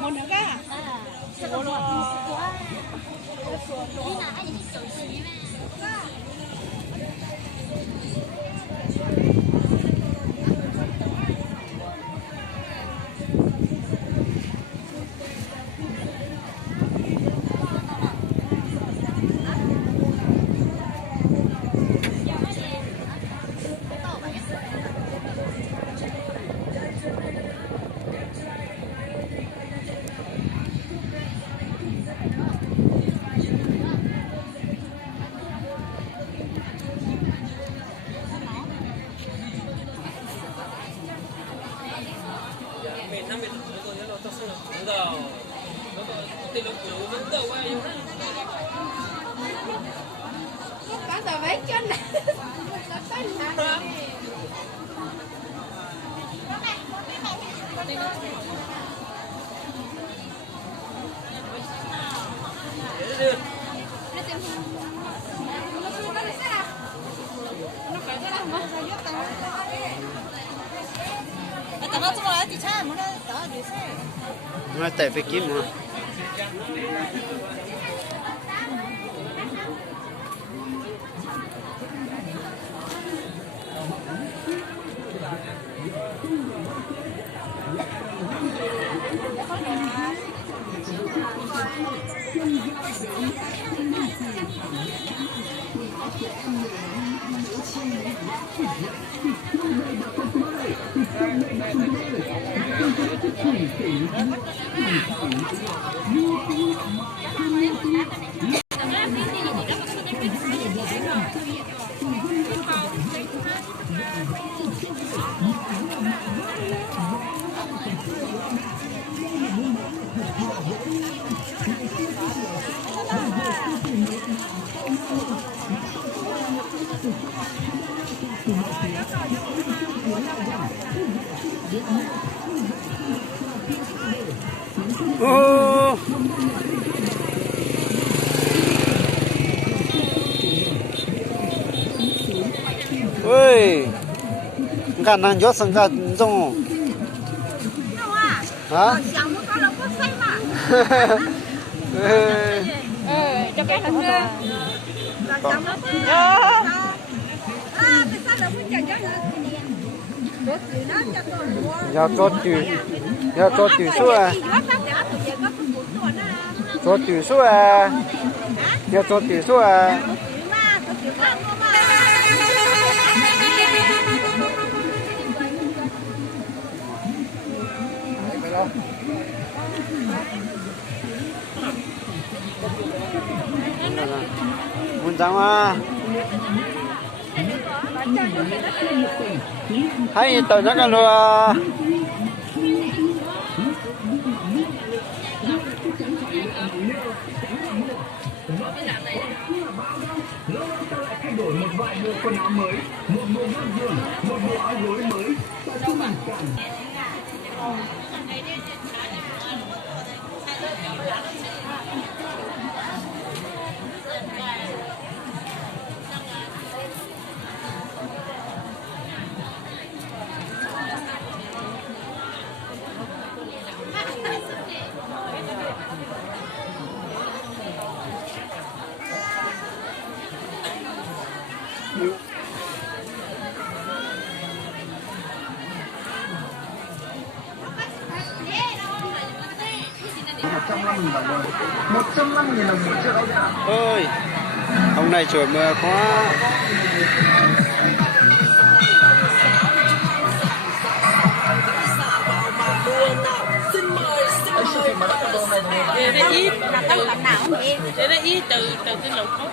một nữa cơ à? Ủa luôn. Có tờ váy chân này. Nó tại phải kiếm mà. Ôi, cái năng gió sang cái trong. Hả? Cho cái thằng kia. Giờ cho tùy số à. Cho tùy số à. Giờ cho tùy số à. Muốn rằng à. Hay tao nhắc anh luôn. Thay đổi một vài bộ quần áo mới, một bộ gương giường, một bộ áo gối mới, trong màn cảnh. Ơi, hôm nay trời mưa quá. để ý là tao làm nào vậy để ý từ cái lục đó